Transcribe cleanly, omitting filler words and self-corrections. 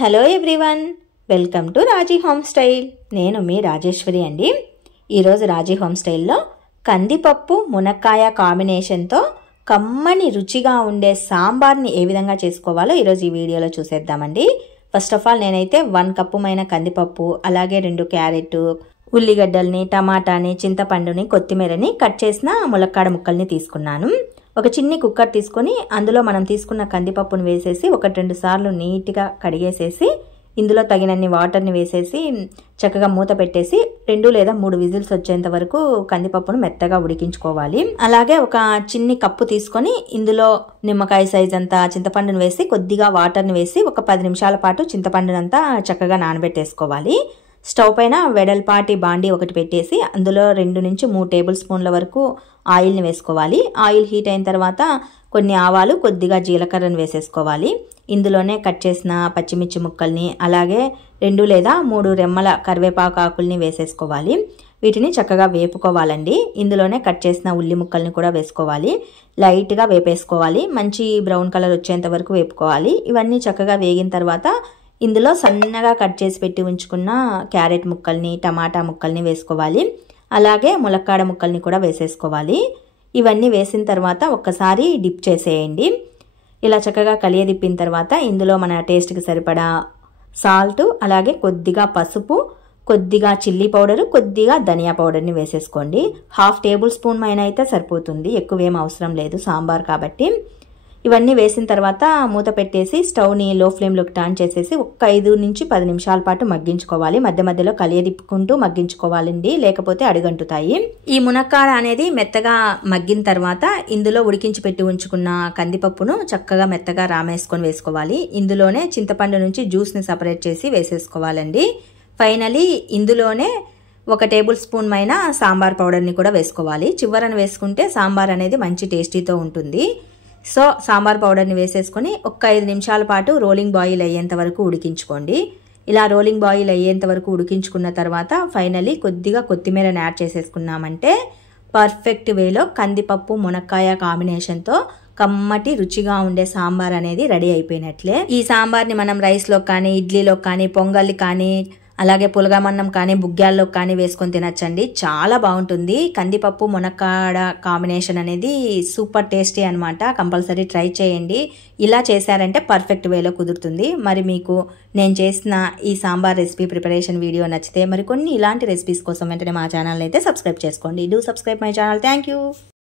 Hello everyone, welcome to Raji home style. నేను మీ రాజేశ్వరి అండి. ఈరోజు రాజీ హోమ్ స్టైల్లో కందిపప్పు మునక్కాయ కాంబినేషన్తో కమ్మని రుచిగా ఉండే సాంబార్ని ఏ విధంగా చేసుకోవాలో ఈరోజు ఈ వీడియోలో చూసేద్దామండి. ఫస్ట్ ఆఫ్ ఆల్ నేనైతే 1 కప్పుమైన కందిపప్పు, అలాగే 2 క్యారెట్, ఉల్లిగడ్డల్ని, టమాటాని, చింతపండుని, కొత్తిమీరని కట్ చేసిన ములక్కాడ ముక్కల్ని తీసుకున్నాను. ఒక చిన్ని కుక్కర్ తీసుకొని అందులో మనం తీసుకున్న కందిపప్పును వేసేసి 1-2 సార్లు నీట్గా కడిగేసేసి ఇందులో తగినన్ని వాటర్ని వేసేసి చక్కగా మూత పెట్టేసి 2 లేదా 3 విజిల్స్ వచ్చేంత వరకు కందిపప్పును మెత్తగా ఉడికించుకోవాలి. అలాగే ఒక చిన్ని కప్పు తీసుకొని ఇందులో నిమ్మకాయ సైజ్ అంతా చింతపండును వేసి కొద్దిగా వాటర్ని వేసి ఒక 10 నిమిషాల పాటు చింతపండునంతా చక్కగా నానబెట్టేసుకోవాలి. స్టవ్ పైన వెడల్పాటి బాండీ ఒకటి పెట్టేసి అందులో 2 నుంచి 3 టేబుల్ స్పూన్ల వరకు ఆయిల్ని వేసుకోవాలి. ఆయిల్ హీట్ అయిన తర్వాత కొన్ని ఆవాలు, కొద్దిగా జీలకర్రను వేసేసుకోవాలి. ఇందులోనే కట్ చేసిన పచ్చిమిర్చి ముక్కల్ని, అలాగే 2 లేదా 3 రెమ్మల కరివేపాకు ఆకుల్ని వేసేసుకోవాలి. వీటిని చక్కగా వేపుకోవాలండి. ఇందులోనే కట్ చేసిన ఉల్లి ముక్కల్ని కూడా వేసుకోవాలి. లైట్గా వేపేసుకోవాలి. మంచి బ్రౌన్ కలర్ వచ్చేంత వరకు వేపుకోవాలి. ఇవన్నీ చక్కగా వేగిన తర్వాత ఇందులో సన్నగా కట్ చేసి పెట్టి ఉంచుకున్న క్యారెట్ ముక్కల్ని, టమాటా ముక్కల్ని వేసుకోవాలి. అలాగే ములక్కాడ ముక్కల్ని కూడా వేసేసుకోవాలి. ఇవన్నీ వేసిన తర్వాత ఒక్కసారి డిప్ చేసేయండి. ఇలా చక్కగా కలియదిప్పిన తర్వాత ఇందులో మన టేస్ట్కి సరిపడా సాల్ట్, అలాగే కొద్దిగా పసుపు, కొద్దిగా చిల్లీ పౌడరు, కొద్దిగా ధనియా పౌడర్ని వేసేసుకోండి. 1/2 టేబుల్ స్పూన్ పైన అయితే సరిపోతుంది, ఎక్కువేం అవసరం లేదు సాంబార్ కాబట్టి. ఇవన్నీ వేసిన తర్వాత మూత పెట్టేసి స్టవ్ని లో ఫ్లేమ్లోకి టర్న్ చేసేసి ఒక 5 నుంచి 10 నిమిషాల పాటు మగ్గించుకోవాలి. మధ్య మధ్యలో కలియదిప్పుకుంటూ మగ్గించుకోవాలండి, లేకపోతే అడుగంటుతాయి. ఈ మునక్కాడ అనేది మెత్తగా మగ్గిన తర్వాత ఇందులో ఉడికించి పెట్టి ఉంచుకున్న కందిపప్పును చక్కగా మెత్తగా రామేసుకొని వేసుకోవాలి. ఇందులోనే చింతపండు నుంచి జ్యూస్ని సపరేట్ చేసి వేసేసుకోవాలండి. ఫైనలీ ఇందులోనే 1 టేబుల్ స్పూన్ పైన సాంబార్ పౌడర్ని కూడా వేసుకోవాలి. చివరన వేసుకుంటే సాంబార్ అనేది మంచి టేస్టీతో ఉంటుంది. సో సాంబార్ పౌడర్ని వేసేసుకొని ఒక 5 నిమిషాల పాటు రోలింగ్ బాయిల్ అయ్యేంత వరకు ఉడికించుకోండి. ఇలా రోలింగ్ బాయిల్ అయ్యేంత వరకు ఉడికించుకున్న తర్వాత ఫైనలీ కొద్దిగా కొత్తిమీరని యాడ్ చేసేసుకున్నామంటే పర్ఫెక్ట్ వేలో కందిపప్పు మునక్కాయ కాంబినేషన్తో కమ్మటి రుచిగా ఉండే సాంబార్ అనేది రెడీ అయిపోయినట్లే. ఈ సాంబార్ని మనం రైస్లో కానీ, ఇడ్లీలో కానీ, పొంగల్ కానీ, అలాగే పులగమన్నం కానీ, బుగ్గ్యాల్లో కానీ వేసుకొని తినచ్చండి. చాలా బాగుంటుంది. కందిపప్పు మునక్కాడ కాంబినేషన్ అనేది సూపర్ టేస్టీ అనమాట. కంపల్సరీ ట్రై చేయండి. ఇలా చేశారంటే పర్ఫెక్ట్ వేలో కుదురుతుంది. మరి మీకు నేను చేసిన ఈ సాంబార్ రెసిపీ ప్రిపరేషన్ వీడియో నచ్చితే మరికొన్ని ఇలాంటి రెసిపీస్ కోసం వెంటనే మా ఛానల్ అయితే సబ్స్క్రైబ్ చేసుకోండి. Do subscribe my channel. Thank you.